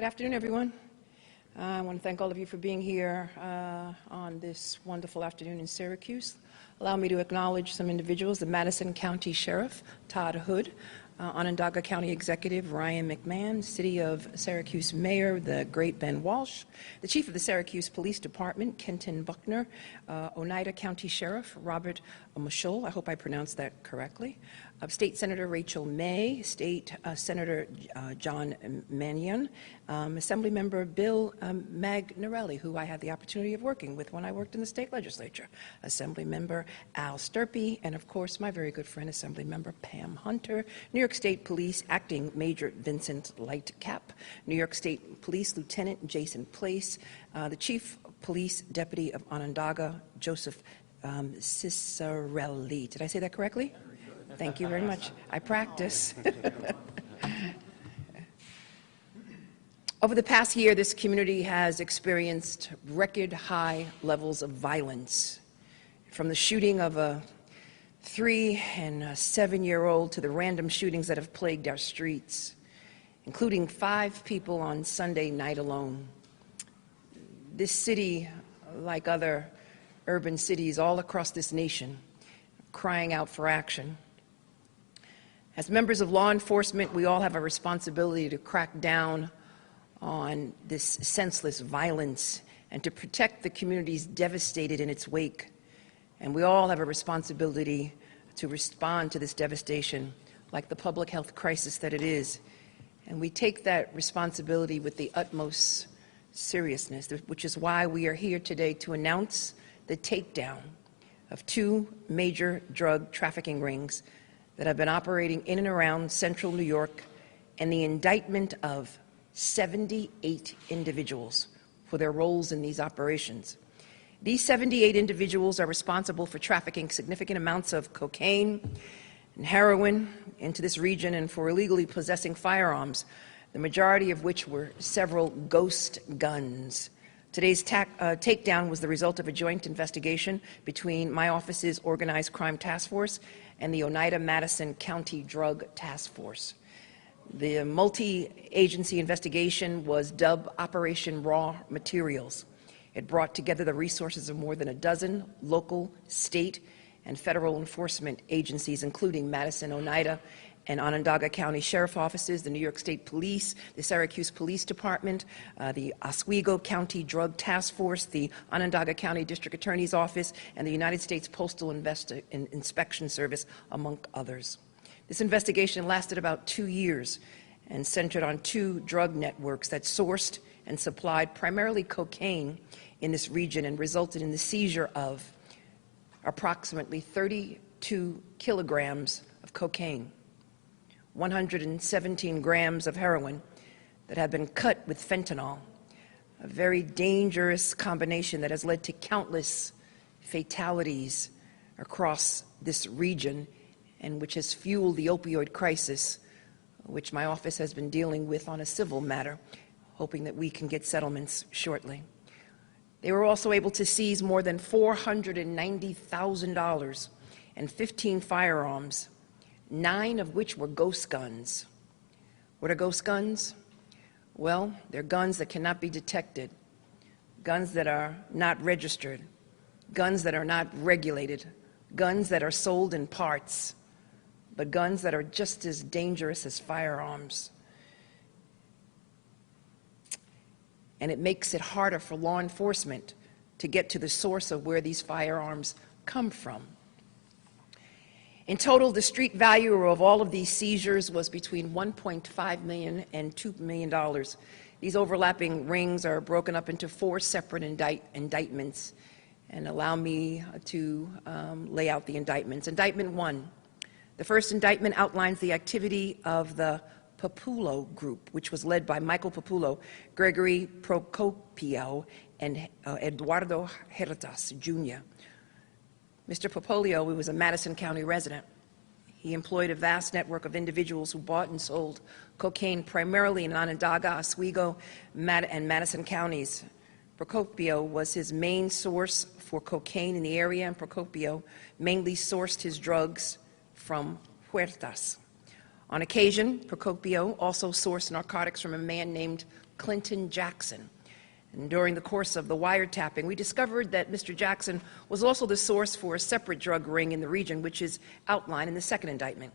Good afternoon, everyone. I want to thank all of you for being here on this wonderful afternoon in Syracuse. Allow me to acknowledge some individuals: the Madison County Sheriff, Todd Hood, Onondaga County Executive Ryan McMahon, City of Syracuse Mayor, the great Ben Walsh, the Chief of the Syracuse Police Department, Kenton Buckner, Oneida County Sheriff Robert Mushol, I hope I pronounced that correctly, State Senator Rachel May, State Senator John Mannion, Assembly Member Bill Magnarelli, who I had the opportunity of working with when I worked in the state legislature, Assembly Member Al Sturpey, and of course my very good friend, Assembly Member Pam Hunter, New York State Police Acting Major Vincent Lightcap, New York State Police Lieutenant Jason Place, the Chief Police Deputy of Onondaga, Joseph Cicerelli. Did I say that correctly? Thank you very much. I practice. Over the past year, this community has experienced record high levels of violence, from the shooting of a 3- and 7-year-old to the random shootings that have plagued our streets, including 5 people on Sunday night alone. This city, like other urban cities all across this nation, crying out for action. As members of law enforcement, we all have a responsibility to crack down on this senseless violence and to protect the communities devastated in its wake. And we all have a responsibility to respond to this devastation like the public health crisis that it is. And we take that responsibility with the utmost seriousness, which is why we are here today to announce the takedown of 2 major drug trafficking rings that have been operating in and around central New York, and the indictment of 78 individuals for their roles in these operations. These 78 individuals are responsible for trafficking significant amounts of cocaine and heroin into this region and for illegally possessing firearms, the majority of which were several ghost guns. Today's takedown was the result of a joint investigation between my office's Organized Crime Task Force and the Oneida-Madison County Drug Task Force. The multi-agency investigation was dubbed Operation Raw Materials. It brought together the resources of more than a dozen local, state, and federal enforcement agencies, including Madison, Oneida, and Onondaga County Sheriff Offices, the New York State Police, the Syracuse Police Department, the Oswego County Drug Task Force, the Onondaga County District Attorney's Office, and the United States Postal Inspection Service, among others. This investigation lasted about 2 years and centered on 2 drug networks that sourced and supplied primarily cocaine in this region and resulted in the seizure of approximately 32 kilograms of cocaine, 117 grams of heroin that have been cut with fentanyl, a very dangerous combination that has led to countless fatalities across this region and which has fueled the opioid crisis, which my office has been dealing with on a civil matter, hoping that we can get settlements shortly. They were also able to seize more than $490,000 and 15 firearms, 9 of which were ghost guns. What are ghost guns? Well, they're guns that cannot be detected, guns that are not registered, guns that are not regulated, guns that are sold in parts, but guns that are just as dangerous as firearms. And it makes it harder for law enforcement to get to the source of where these firearms come from. In total, the street value of all of these seizures was between $1.5 million and $2 million. These overlapping rings are broken up into 4 separate indictments, and allow me to lay out the indictments. Indictment 1. The first indictment outlines the activity of the Populo Group, which was led by Michael Populo, Gregory Procopio, and Eduardo Huertas, Jr. Mr. Populo was a Madison County resident. He employed a vast network of individuals who bought and sold cocaine primarily in Onondaga, Oswego, and Madison counties. Procopio was his main source for cocaine in the area, and Procopio mainly sourced his drugs from Huertas. On occasion, Procopio also sourced narcotics from a man named Clinton Jackson. And during the course of the wiretapping, we discovered that Mr. Jackson was also the source for a separate drug ring in the region, which is outlined in the second indictment.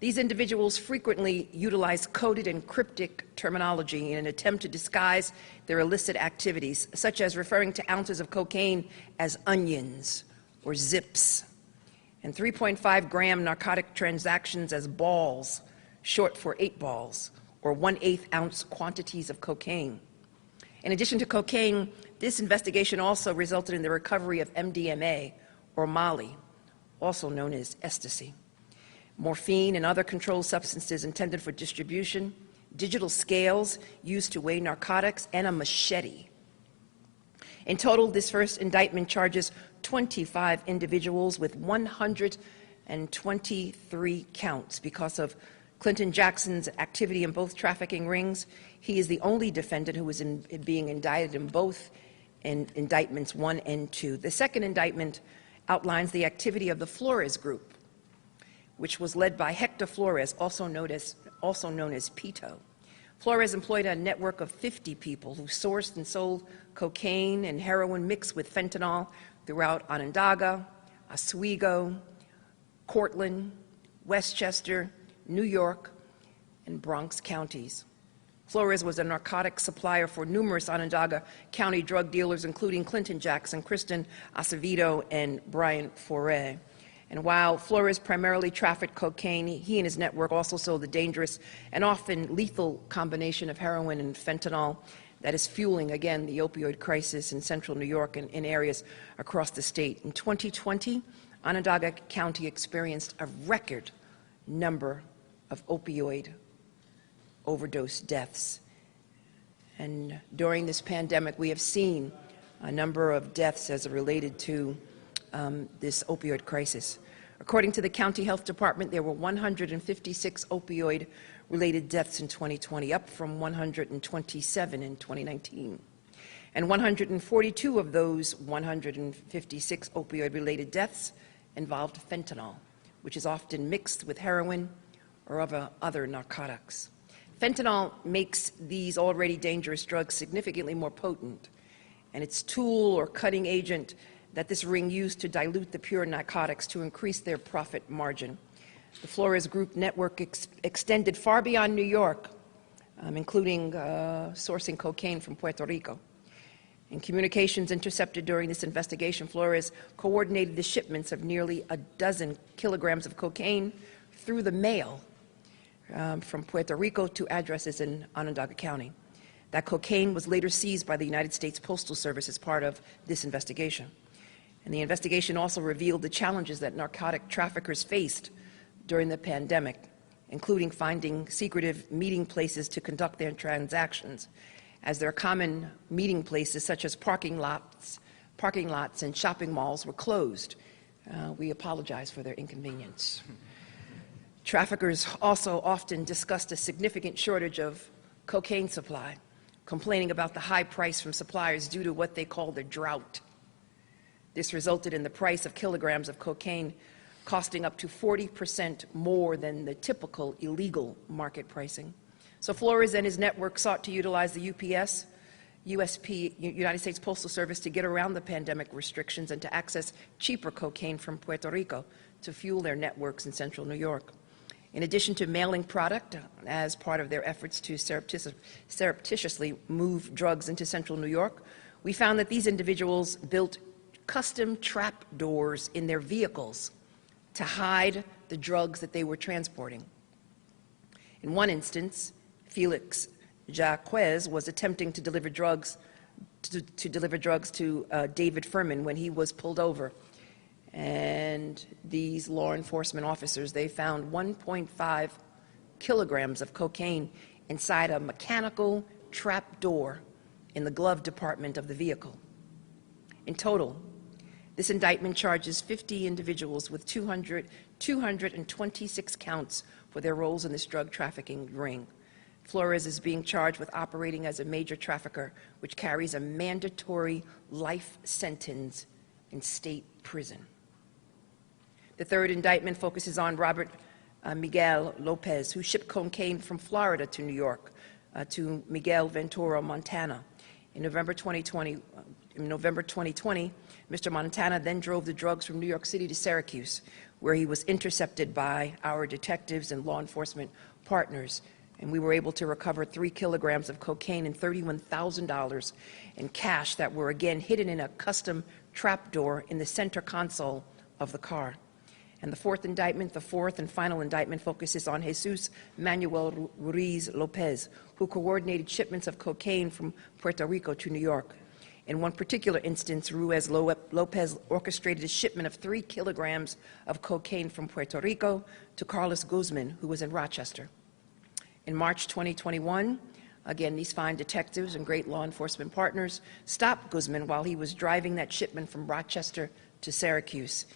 These individuals frequently utilize coded and cryptic terminology in an attempt to disguise their illicit activities, such as referring to ounces of cocaine as onions or zips, and 3.5-gram narcotic transactions as balls, short for 8 balls, or 1/8 ounce quantities of cocaine. In addition to cocaine, this investigation also resulted in the recovery of MDMA, or Molly, also known as ecstasy, morphine and other controlled substances intended for distribution, digital scales used to weigh narcotics, and a machete. In total, this first indictment charges 25 individuals with 123 counts. Because of Clinton Jackson's activity in both trafficking rings, he is the only defendant who is being indicted in both indictments 1 and 2. The second indictment outlines the activity of the Flores Group, which was led by Hector Flores, also known as Pito. Flores employed a network of 50 people who sourced and sold cocaine and heroin mixed with fentanyl throughout Onondaga, Oswego, Cortland, Westchester, New York, and Bronx counties. Flores was a narcotic supplier for numerous Onondaga County drug dealers, including Clinton Jackson, Kristen Acevedo, and Brian Foray. And while Flores primarily trafficked cocaine, he and his network also sold the dangerous and often lethal combination of heroin and fentanyl that is fueling, again, the opioid crisis in central New York and in areas across the state. In 2020, Onondaga County experienced a record number of opioid overdose deaths. And during this pandemic, we have seen a number of deaths as related to this opioid crisis. According to the County Health Department, there were 156 opioid-related deaths in 2020, up from 127 in 2019. And 142 of those 156 opioid-related deaths involved fentanyl, which is often mixed with heroin or other narcotics. Fentanyl makes these already dangerous drugs significantly more potent, and its tool or cutting agent that this ring used to dilute the pure narcotics to increase their profit margin. The Flores Group network extended far beyond New York, including sourcing cocaine from Puerto Rico. In communications intercepted during this investigation, Flores coordinated the shipments of nearly a dozen kilograms of cocaine through the mail from Puerto Rico to addresses in Onondaga County. That cocaine was later seized by the United States Postal Service as part of this investigation. And the investigation also revealed the challenges that narcotic traffickers faced during the pandemic, including finding secretive meeting places to conduct their transactions, as their common meeting places such as parking lots and shopping malls were closed. We apologize for their inconvenience. Traffickers also often discussed a significant shortage of cocaine supply, complaining about the high price from suppliers due to what they call the drought. This resulted in the price of kilograms of cocaine costing up to 40% more than the typical illegal market pricing. So Flores and his network sought to utilize the UPS, USP, United States Postal Service, to get around the pandemic restrictions and to access cheaper cocaine from Puerto Rico to fuel their networks in central New York. In addition to mailing product as part of their efforts to surreptitiously move drugs into central New York, we found that these individuals built custom trap doors in their vehicles to hide the drugs that they were transporting. In one instance, Felix Jaquez was attempting to deliver drugs to David Furman when he was pulled over. And these law enforcement officers, they found 1.5 kilograms of cocaine inside a mechanical trap door in the glove compartment of the vehicle. In total, this indictment charges 50 individuals with 226 counts for their roles in this drug trafficking ring. Flores is being charged with operating as a major trafficker, which carries a mandatory life sentence in state prison. The third indictment focuses on Robert Miguel Lopez, who shipped cocaine from Florida to New York to Miguel Ventura, Montana. In November 2020, Mr. Montana then drove the drugs from New York City to Syracuse, where he was intercepted by our detectives and law enforcement partners. And we were able to recover 3 kilograms of cocaine and $31,000 in cash that were again hidden in a custom trapdoor in the center console of the car. And the fourth and final indictment focuses on Jesus Manuel Ruiz Lopez, who coordinated shipments of cocaine from Puerto Rico to New York. In one particular instance, Ruiz Lopez orchestrated a shipment of 3 kilograms of cocaine from Puerto Rico to Carlos Guzman, who was in Rochester. In March 2021, again, these fine detectives and great law enforcement partners stopped Guzman while he was driving that shipment from Rochester to Syracuse.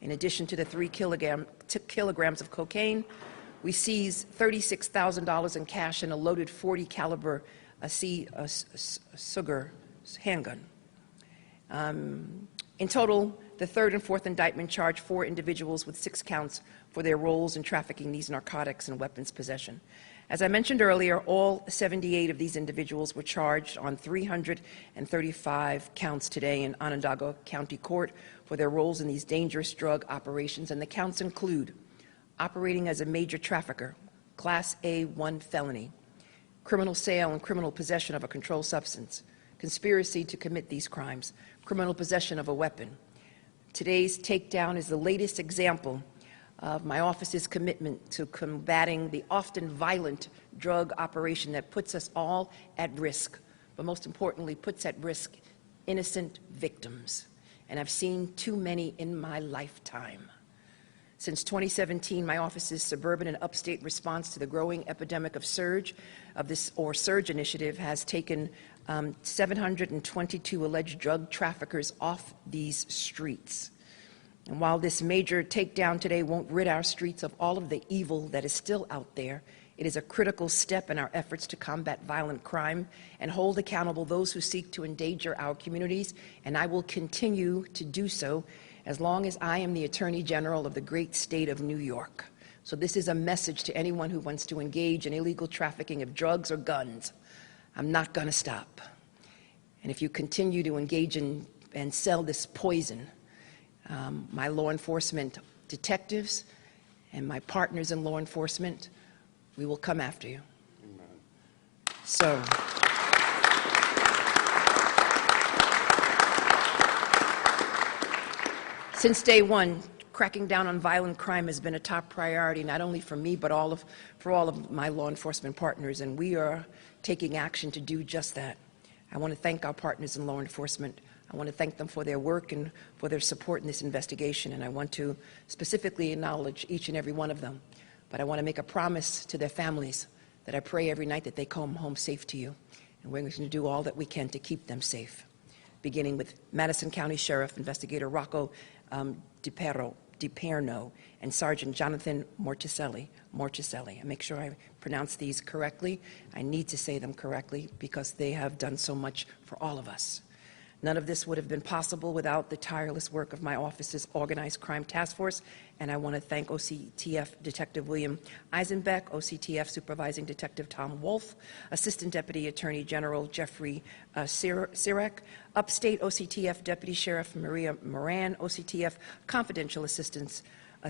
In addition to the 3 kilograms of cocaine, we seized $36,000 in cash and a loaded .40 caliber Sugar handgun. In total, the third and fourth indictment charged 4 individuals with 6 counts for their roles in trafficking these narcotics and weapons possession. As I mentioned earlier, all 78 of these individuals were charged on 335 counts today in Onondaga County Court for their roles in these dangerous drug operations, and the counts include operating as a major trafficker, Class A1 felony, criminal sale and criminal possession of a controlled substance, conspiracy to commit these crimes, criminal possession of a weapon. Today's takedown is the latest example of my office's commitment to combating the often violent drug operation that puts us all at risk, but most importantly, puts at risk innocent victims. And I've seen too many in my lifetime. Since 2017, my office's suburban and upstate response to the growing epidemic of surge initiative has taken 722 alleged drug traffickers off these streets. And while this major takedown today won't rid our streets of all of the evil that is still out there, it is a critical step in our efforts to combat violent crime and hold accountable those who seek to endanger our communities, and I will continue to do so as long as I am the Attorney General of the great state of New York. So this is a message to anyone who wants to engage in illegal trafficking of drugs or guns. I'm not going to stop. And if you continue to engage in and sell this poison, my law enforcement detectives and my partners in law enforcement, we will come after you. Amen. So, since day one, cracking down on violent crime has been a top priority, not only for me, but for all of my law enforcement partners, and we are taking action to do just that. I want to thank our partners in law enforcement. I want to thank them for their work and for their support in this investigation, and I want to specifically acknowledge each and every one of them. But I want to make a promise to their families that I pray every night that they come home safe to you, and we're going to do all that we can to keep them safe, beginning with Madison County Sheriff Investigator Rocco DiPerno and Sergeant Jonathan Morticelli. I make sure I pronounce these correctly. I need to say them correctly because they have done so much for all of us. None of this would have been possible without the tireless work of my office's Organized Crime Task Force, and I want to thank OCTF Detective William Eisenbeck, OCTF Supervising Detective Tom Wolf, Assistant Deputy Attorney General Jeffrey Sirek, Upstate OCTF Deputy Sheriff Maria Moran, OCTF Confidential Assistance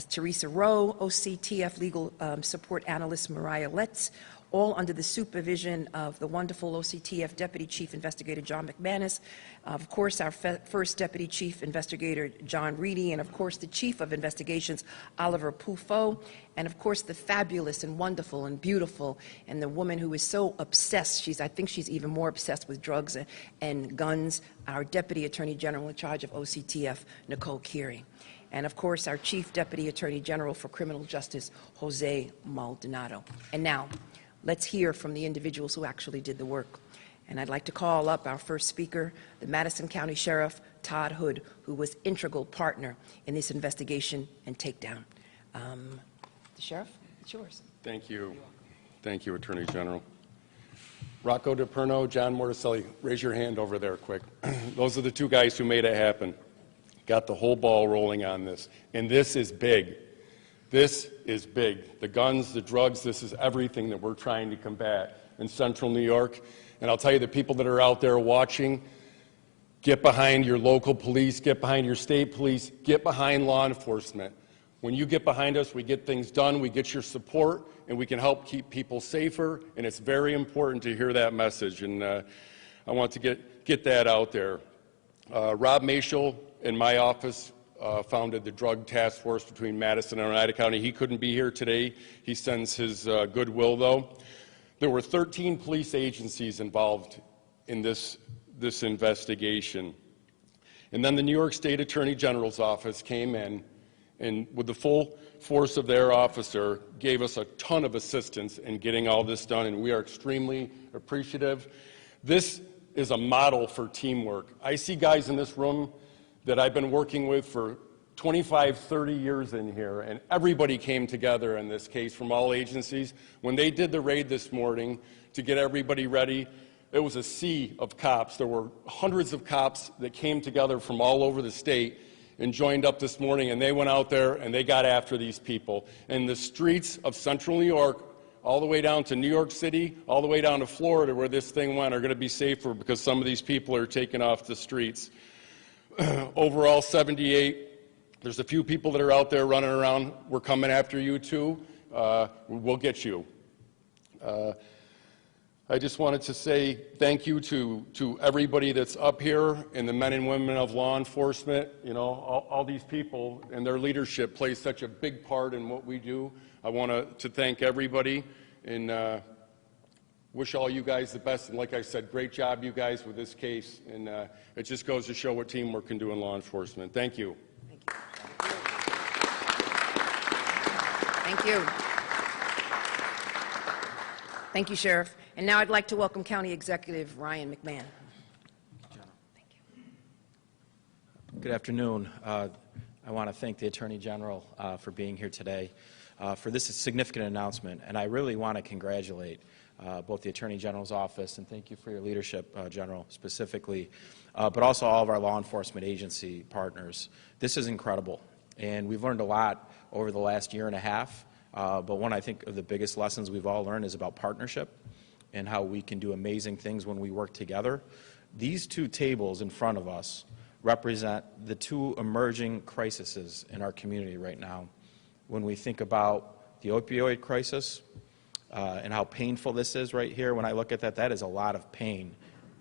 Teresa Rowe, OCTF Legal Support Analyst Mariah Letts, all under the supervision of the wonderful OCTF Deputy Chief Investigator John McManus, of course our first Deputy Chief Investigator John Reedy, and of course the Chief of Investigations Oliver Pufo, and of course the fabulous and wonderful and beautiful and the woman who is so obsessed, I think she's even more obsessed with drugs and guns, our Deputy Attorney General in charge of OCTF Nicole Keary. And of course our Chief Deputy Attorney General for Criminal Justice Jose Maldonado. And now, let's hear from the individuals who actually did the work. And I'd like to call up our first speaker, the Madison County Sheriff, Todd Hood, who was integral partner in this investigation and takedown. The Sheriff, it's yours. Thank you. Thank you, Attorney General. Rocco DiPerno, John Morticelli, raise your hand over there quick. Those are the two guys who made it happen. Got the whole ball rolling on this. And this is big. This is big. The guns, the drugs, this is everything that we're trying to combat in central New York. And I'll tell you, the people that are out there watching, get behind your local police, get behind your state police, get behind law enforcement. When you get behind us, we get things done, we get your support, and we can help keep people safer, and it's very important to hear that message, and I want to get that out there. Rob Mashel in my office founded the drug task force between Madison and Oneida County. He couldn't be here today. He sends his goodwill, though. There were 13 police agencies involved in this investigation. And then the New York State Attorney General's office came in and with the full force of their officer gave us a ton of assistance in getting all this done, and we are extremely appreciative. This is a model for teamwork. I see guys in this room that I've been working with for 25, 30 years in here, and everybody came together in this case from all agencies. When they did the raid this morning to get everybody ready, it was a sea of cops. There were hundreds of cops that came together from all over the state and joined up this morning, and they went out there and they got after these people. And the streets of central New York, all the way down to New York City, all the way down to Florida where this thing went, are going to be safer because some of these people are taken off the streets. Overall, 78. There's a few people that are out there running around. We're coming after you too. We'll get you. I just wanted to say thank you to everybody that's up here and the men and women of law enforcement. You know, all these people and their leadership plays such a big part in what we do. I want to thank everybody and wish all you guys the best. And like I said, great job, you guys, with this case. And it just goes to show what teamwork can do in law enforcement. Thank you. Thank you. Thank you, Sheriff. And now I'd like to welcome County Executive Ryan McMahon. Thank you. Good afternoon. I want to thank the Attorney General for being here today for this significant announcement, and I really want to congratulate both the Attorney General's office, and thank you for your leadership, General, specifically, but also all of our law enforcement agency partners. This is incredible, and we've learned a lot over the last year and a half, but one I think of the biggest lessons we've all learned is about partnership and how we can do amazing things when we work together. These two tables in front of us represent the two emerging crises in our community right now. When we think about the opioid crisis and how painful this is right here, when I look at that, that is a lot of pain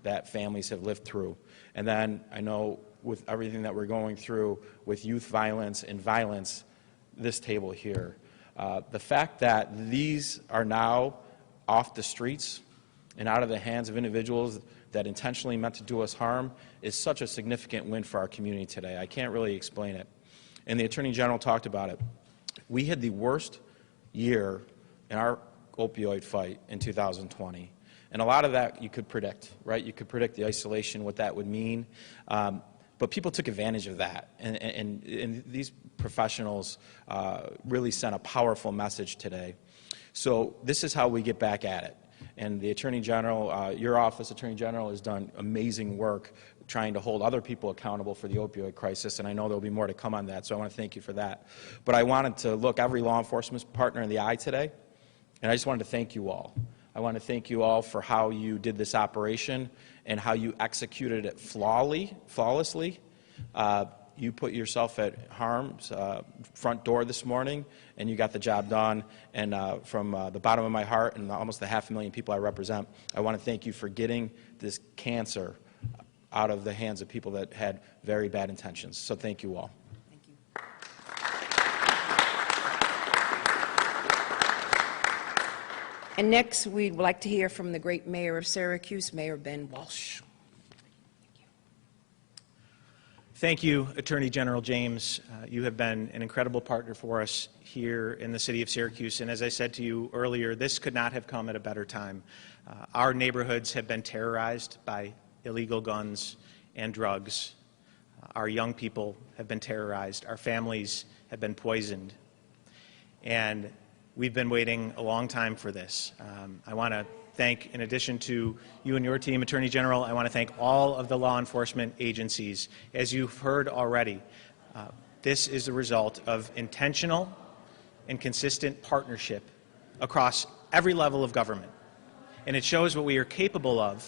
that families have lived through. And then I know with everything that we're going through with youth violence and violence, this table here, the fact that these are now off the streets and out of the hands of individuals that intentionally meant to do us harm is such a significant win for our community today. I can't really explain it. And the Attorney General talked about it. We had the worst year in our opioid fight in 2020. And a lot of that you could predict, right? You could predict the isolation, what that would mean. But people took advantage of that. And these professionals really sent a powerful message today. So this is how we get back at it. And the Attorney General, your office, Attorney General, has done amazing work trying to hold other people accountable for the opioid crisis, and I know there will be more to come on that, so I want to thank you for that. But I wanted to look every law enforcement partner in the eye today, and I just wanted to thank you all. I want to thank you all for how you did this operation and how you executed it flawlessly. You put yourself at harm's front door this morning, and you got the job done. And from the bottom of my heart and almost the 500,000 people I represent, I want to thank you for getting this cancer out of the hands of people that had very bad intentions. So thank you all. Thank you. And next, we'd like to hear from the great mayor of Syracuse, Mayor Ben Walsh. Thank you, Attorney General James. You have been an incredible partner for us here in the city of Syracuse, and as I said to you earlier, this could not have come at a better time. Our neighborhoods have been terrorized by illegal guns and drugs. Our young people have been terrorized. Our families have been poisoned. And we've been waiting a long time for this. I want to thank, in addition to you and your team, Attorney General, I want to thank all of the law enforcement agencies. As you've heard already, this is the result of intentional and consistent partnership across every level of government. And it shows what we are capable of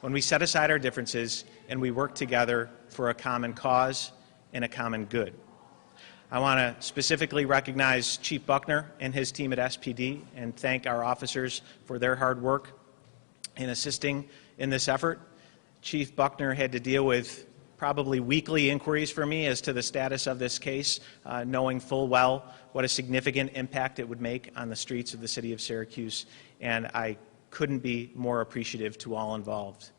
when we set aside our differences and we work together for a common cause and a common good. I want to specifically recognize Chief Buckner and his team at SPD and thank our officers for their hard work in assisting in this effort. Chief Buckner had to deal with probably weekly inquiries for me as to the status of this case, knowing full well what a significant impact it would make on the streets of the city of Syracuse, and I couldn't be more appreciative to all involved.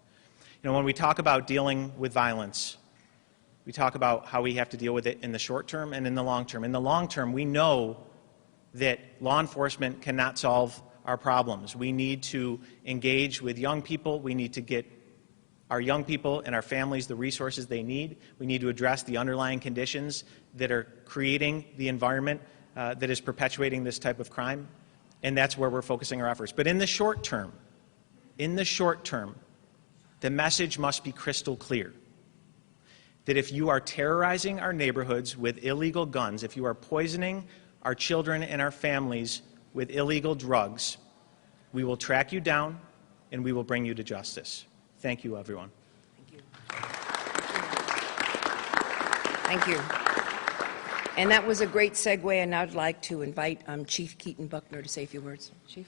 You know, when we talk about dealing with violence, we talk about how we have to deal with it in the short term and in the long term. In the long term, we know that law enforcement cannot solve our problems. We need to engage with young people. We need to get our young people and our families the resources they need. We need to address the underlying conditions that are creating the environment that is perpetuating this type of crime, and that's where we're focusing our efforts. But in the short term, the message must be crystal clear that if you are terrorizing our neighborhoods with illegal guns, if you are poisoning our children and our families with illegal drugs, we will track you down and we will bring you to justice. Thank you, everyone. Thank you. And that was a great segue, and I'd like to invite Chief Keaton Buckner to say a few words. Chief?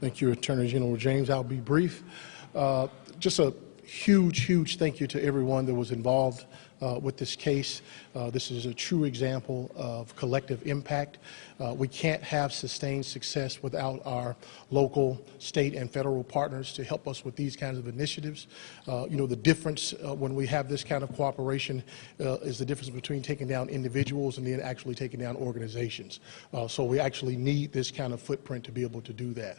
Thank you, Attorney General James. I'll be brief. Just a huge thank you to everyone that was involved with this case. This is a true example of collective impact. We can't have sustained success without our local, state, and federal partners to help us with these kinds of initiatives. You know, the difference when we have this kind of cooperation is the difference between taking down individuals and then actually taking down organizations. So we actually need this kind of footprint to be able to do that.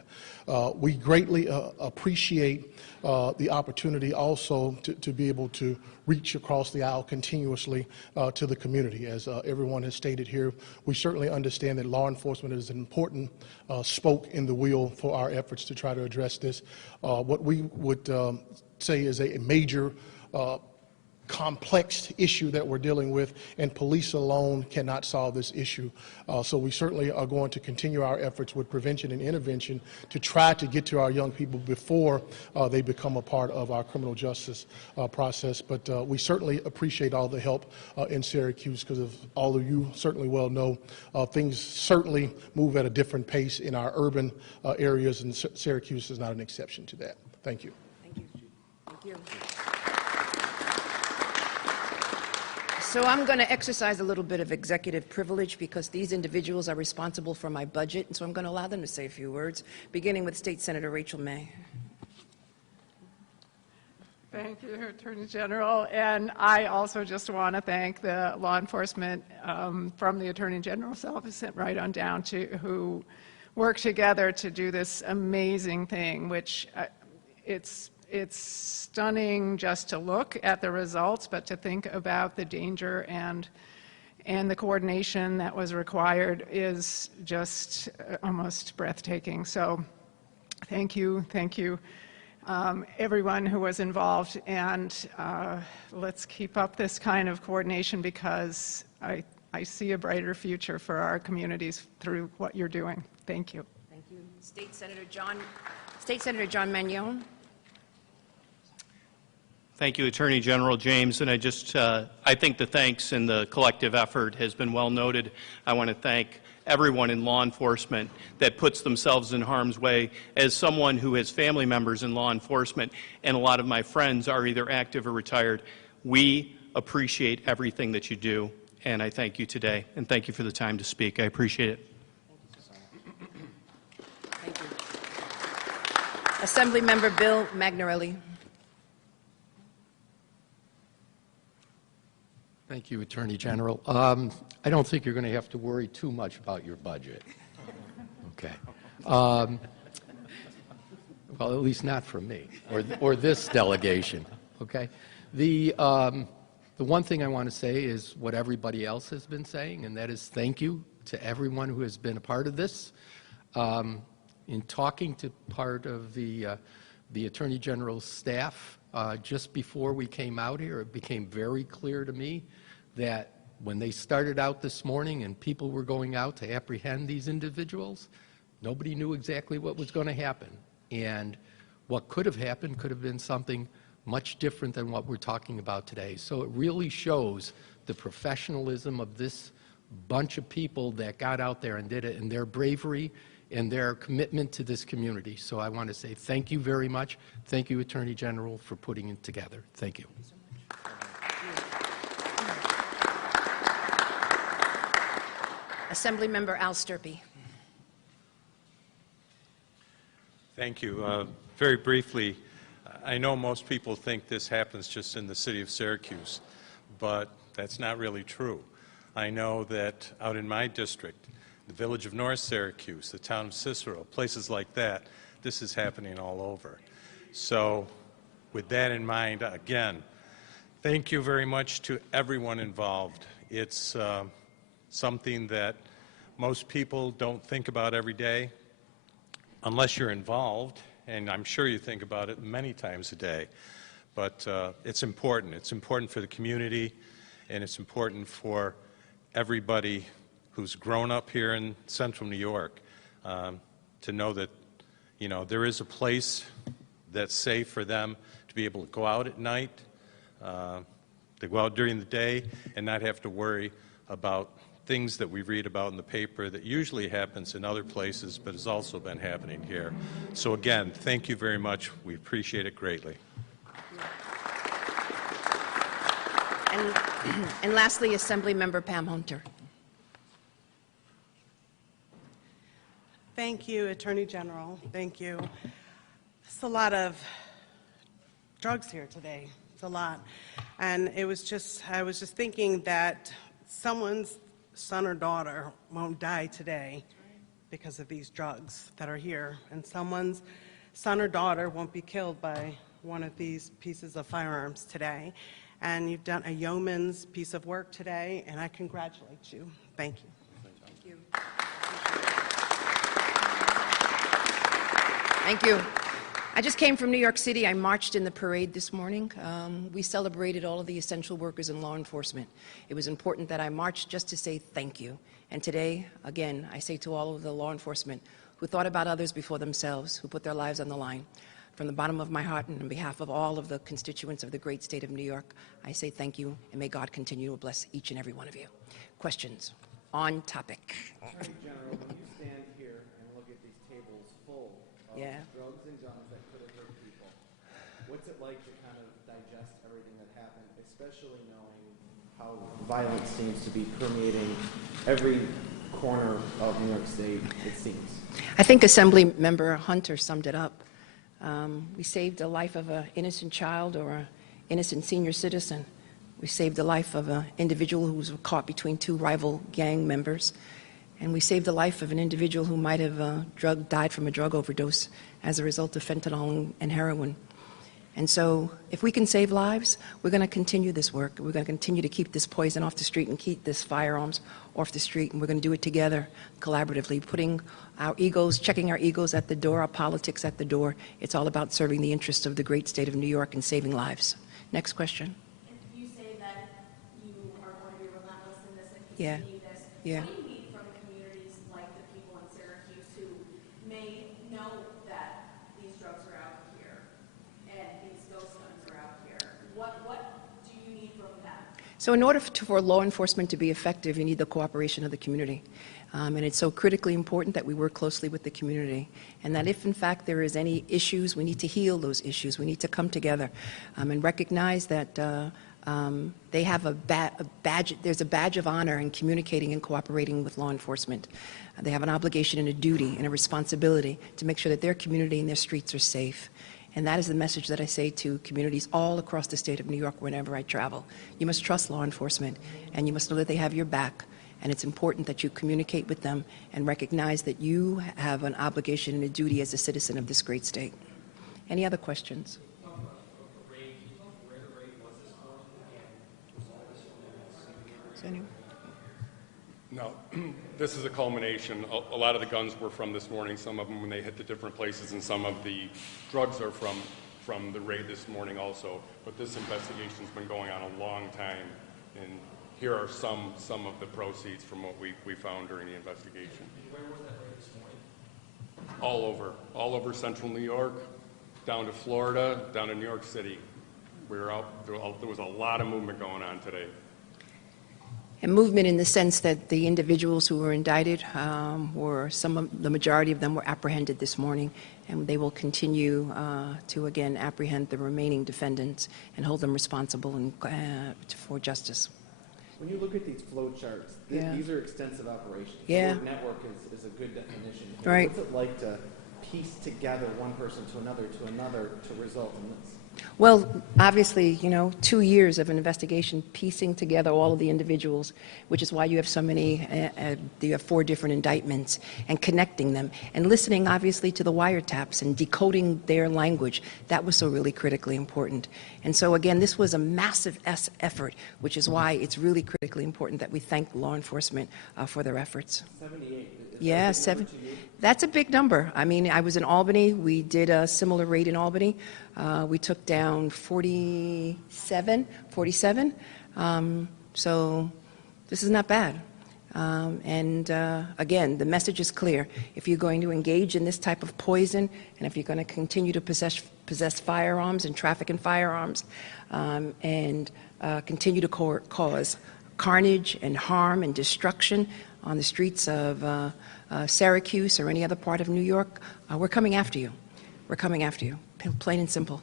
We greatly appreciate the opportunity also to be able to reach across the aisle continuously to the community. As everyone has stated here, we certainly understand that law enforcement is an important spoke in the wheel for our efforts to try to address this. What we would say is a major complex issue that we're dealing with, and police alone cannot solve this issue. So we certainly are going to continue our efforts with prevention and intervention to try to get to our young people before they become a part of our criminal justice process. But we certainly appreciate all the help in Syracuse, because of all of you certainly well know, things certainly move at a different pace in our urban areas, and Syracuse is not an exception to that. Thank you. Thank you. Thank you. So I'm going to exercise a little bit of executive privilege because these individuals are responsible for my budget, and so I'm going to allow them to say a few words, beginning with State Senator Rachel May. Thank you, Attorney General. And I also just want to thank the law enforcement from the Attorney General's office right on down to who work together to do this amazing thing, which it's stunning just to look at the results, but to think about the danger and the coordination that was required is just almost breathtaking. So thank you, everyone who was involved, and let's keep up this kind of coordination, because I see a brighter future for our communities through what you're doing. Thank you. Thank you. State Senator John Magnon. Thank you, Attorney General James, and I think the thanks and the collective effort has been well noted. I want to thank everyone in law enforcement that puts themselves in harm's way. As someone who has family members in law enforcement, and a lot of my friends are either active or retired, we appreciate everything that you do, and I thank you today, and thank you for the time to speak. I appreciate it. Thank you. Assemblymember Bill Magnarelli. Thank you, Attorney General. I don't think you're going to have to worry too much about your budget. Okay. Well, at least not from me or this delegation. Okay. The one thing I want to say is what everybody else has been saying, and that is thank you to everyone who has been a part of this. In talking to part of the Attorney General's staff, just before we came out here, it became very clear to me that when they started out this morning and people were going out to apprehend these individuals, nobody knew exactly what was going to happen. And what could have happened could have been something much different than what we're talking about today. So it really shows the professionalism of this bunch of people that got out there and did it, and their bravery and their commitment to this community. So I want to say thank you very much. Thank you, Attorney General, for putting it together. Thank you. Assemblymember Al Sturpey. Thank you. Very briefly, I know most people think this happens just in the city of Syracuse, but that's not really true. I know that out in my district, the village of North Syracuse, the town of Cicero, places like that, this is happening all over. So with that in mind, again, thank you very much to everyone involved. It's something that most people don't think about every day unless you're involved, and I'm sure you think about it many times a day. But it's important. It's important for the community, and it's important for everybody who's grown up here in central New York to know that, you know, there is a place that's safe for them to be able to go out at night, to go out during the day and not have to worry about things that we read about in the paper that usually happens in other places but has also been happening here. So again, thank you very much. We appreciate it greatly. And lastly, Assemblymember Pam Hunter. Thank you, Attorney General. Thank you. It's a lot of drugs here today. It's a lot. And I was just thinking that someone's son or daughter won't die today because of these drugs that are here. And someone's son or daughter won't be killed by one of these pieces of firearms today. And you've done a yeoman's piece of work today, and I congratulate you. Thank you. Thank you. Thank you. I just came from New York City. I marched in the parade this morning. We celebrated all of the essential workers in law enforcement. It was important that I marched just to say thank you. And today, again, I say to all of the law enforcement who thought about others before themselves, who put their lives on the line, from the bottom of my heart and on behalf of all of the constituents of the great state of New York, I say thank you, and may God continue to bless each and every one of you. Questions on topic? Attorney General, when you stand here and look at these tables full of drugs and guns that could have hurt people, what's it like to kind of digest everything that happened, especially knowing how violence seems to be permeating every corner of New York State, it seems? I think Assemblymember Hunter summed it up. We saved the life of an innocent child or an innocent senior citizen. We saved the life of an individual who was caught between two rival gang members. And we saved the life of an individual who might have died from a drug overdose as a result of fentanyl and heroin. And so if we can save lives, we're going to continue this work. We're going to continue to keep this poison off the street and keep this firearms off the street. And we're going to do it together, collaboratively, putting our egos, checking our egos at the door, our politics at the door. It's all about serving the interests of the great state of New York and saving lives. Next question. And you say that you are going to be relentless in this and continue this. Yeah. What do you need from communities like the people in Syracuse who may know that these drugs are out here and these ghost guns are out here? What do you need from them? So in order for law enforcement to be effective, you need the cooperation of the community. And it's so critically important that we work closely with the community. And that if, in fact, there is any issues, we need to heal those issues. We need to come together and recognize that they have a badge, there's a badge of honor in communicating and cooperating with law enforcement. They have an obligation and a duty and a responsibility to make sure that their community and their streets are safe. And that is the message that I say to communities all across the state of New York whenever I travel. You must trust law enforcement, and you must know that they have your back. And it's important that you communicate with them and recognize that you have an obligation and a duty as a citizen of this great state. Any other questions? No, this is a culmination. A lot of the guns were from this morning, some of them when they hit the different places, and some of the drugs are from the raid this morning also. But this investigation's been going on a long time, and here are some of the proceeds from what we found during the investigation. Where was that raid this morning? All over central New York, down to Florida, down to New York City. We were out, there was a lot of movement going on today. And movement in the sense that the individuals who were indicted the majority of them were apprehended this morning, and they will continue to again apprehend the remaining defendants and hold them responsible for justice. When you look at these flow charts, these are extensive operations. Yeah. The word network is a good definition. Right. What's it like to piece together one person to another to result in this? Well, obviously, 2 years of an investigation piecing together all of the individuals, which is why you have so many, you have 4 different indictments, and connecting them, and listening, obviously, to the wiretaps and decoding their language. That was so really critically important. And so, again, this was a massive effort, which is why it's really critically important that we thank law enforcement for their efforts. 78. Yeah, 7. That's a big number. I mean, I was in Albany. We did a similar raid in Albany. We took down 47. So this is not bad. Again, the message is clear. If you're going to engage in this type of poison, and if you're going to continue to possess firearms and traffic in firearms, and continue to cause carnage and harm and destruction on the streets of Syracuse or any other part of New York, we're coming after you. We're coming after you, plain and simple.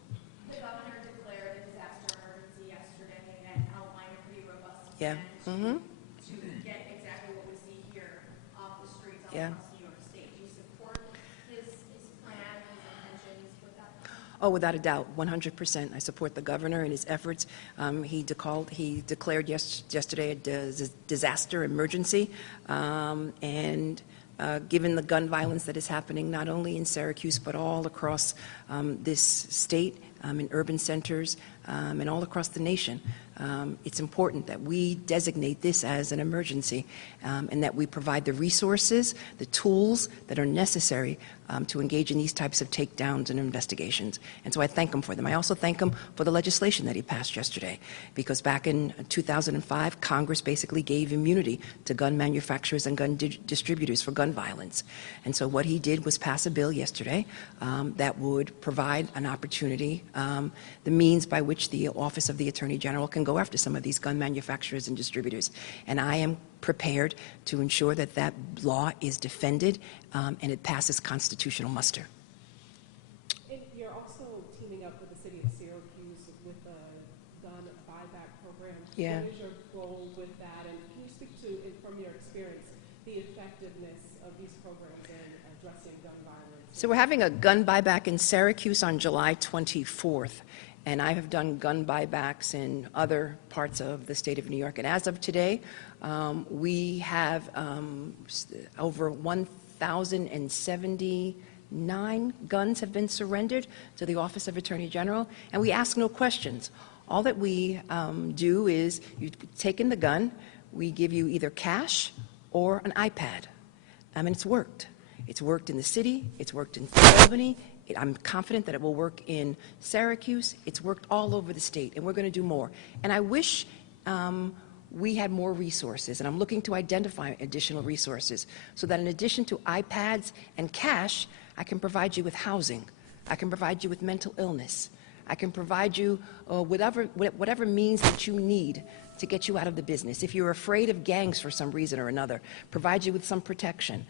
The governor declared a disaster emergency yesterday and outlined a pretty robust plan to get exactly what we see here off the streets all across New York State. Do you support his plan, his intentions with that? Oh, without a doubt, 100%. I support the governor and his efforts. He declared yesterday a disaster emergency, and given the gun violence that is happening not only in Syracuse but all across this state, in urban centers, and all across the nation, it's important that we designate this as an emergency, and that we provide the resources, the tools that are necessary to engage in these types of takedowns and investigations. And so I thank him for them. I also thank him for the legislation that he passed yesterday, because back in 2005, Congress basically gave immunity to gun manufacturers and gun distributors for gun violence. And so what he did was pass a bill yesterday that would provide an opportunity, the means by which the Office of the Attorney General can go after some of these gun manufacturers and distributors. And I am prepared to ensure that that law is defended and it passes constitutional muster. And you're also teaming up with the city of Syracuse with the gun buyback program. Yeah. What is your goal with that? And can you speak to, from your experience, the effectiveness of these programs in addressing gun violence? So we're having a gun buyback in Syracuse on July 24th. And I have done gun buybacks in other parts of the state of New York. And as of today, we have over 1,079 guns have been surrendered to the Office of Attorney General, and we ask no questions. All that we do is you take in the gun, we give you either cash or an iPad. And it's worked. It's worked in the city, it's worked in Albany, I'm confident that it will work in Syracuse. It's worked all over the state, and we're going to do more. And I wish we had more resources, and I'm looking to identify additional resources so that in addition to iPads and cash, I can provide you with housing. I can provide you with mental illness. I can provide you whatever means that you need to get you out of the business. If you're afraid of gangs for some reason or another, provide you with some protection.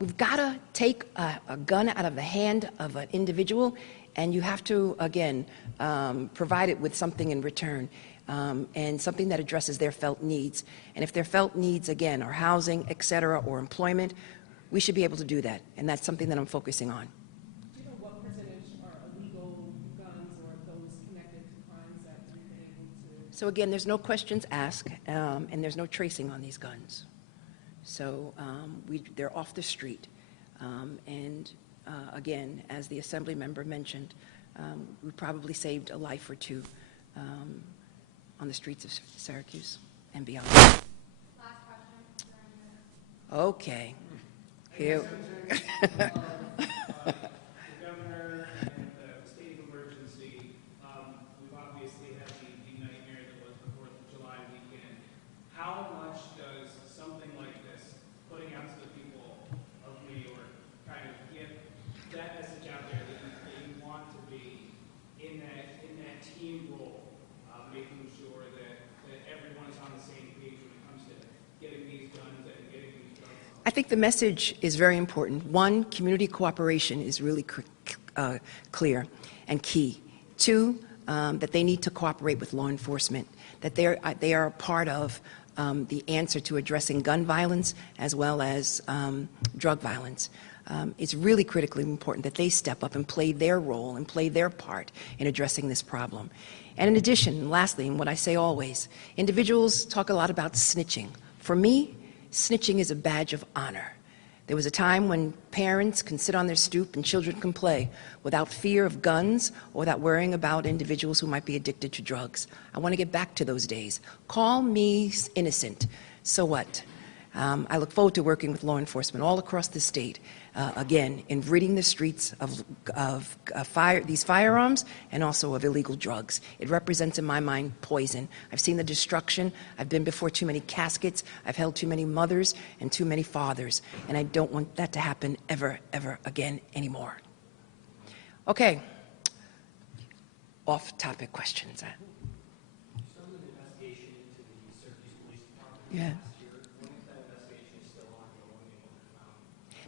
We've got to take a gun out of the hand of an individual, and you have to, again, provide it with something in return, and something that addresses their felt needs. And if their felt needs, again, are housing, et cetera, or employment, we should be able to do that, and that's something that I'm focusing on. Do you know what percentage are illegal guns or those connected to crimes that we've been able to? So again, there's no questions asked, and there's no tracing on these guns. So they're off the street. Again, as the Assembly member mentioned, we probably saved a life or two on the streets of Syracuse and beyond. Last question. Okay. Here. The governor and the state of emergency, we've obviously had the nightmare that was the 4th of July weekend. I think the message is very important. One, community cooperation is really clear and key. Two, that they need to cooperate with law enforcement, that they are a part of the answer to addressing gun violence as well as drug violence. It's really critically important that they step up and play their role and play their part in addressing this problem. And in addition, lastly, and what I say always, individuals talk a lot about snitching. For me, snitching is a badge of honor. There was a time when parents can sit on their stoop and children can play without fear of guns or without worrying about individuals who might be addicted to drugs. I want to get back to those days. Call me innocent. So what? I look forward to working with law enforcement all across the state, again, in ridding the streets of these firearms and also of illegal drugs. It represents, in my mind, poison. I've seen the destruction. I've been before too many caskets. I've held too many mothers and too many fathers, and I don't want that to happen ever, ever again anymore. Okay. Off-topic questions. Yeah.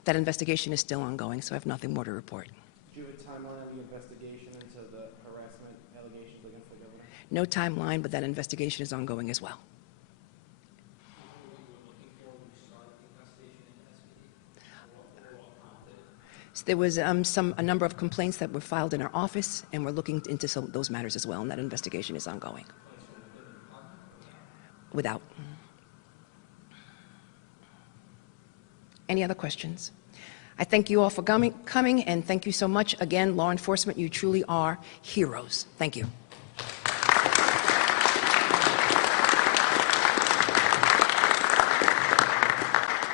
That investigation is still ongoing, so I have nothing more to report. Do you have a timeline on the investigation into the harassment allegations against the governor? No timeline, but that investigation is ongoing as well. So there was a number of complaints that were filed in our office, and we're looking into those matters as well, and that investigation is ongoing. Without. Any other questions? I thank you all for coming, and thank you so much. Again, law enforcement, you truly are heroes. Thank you.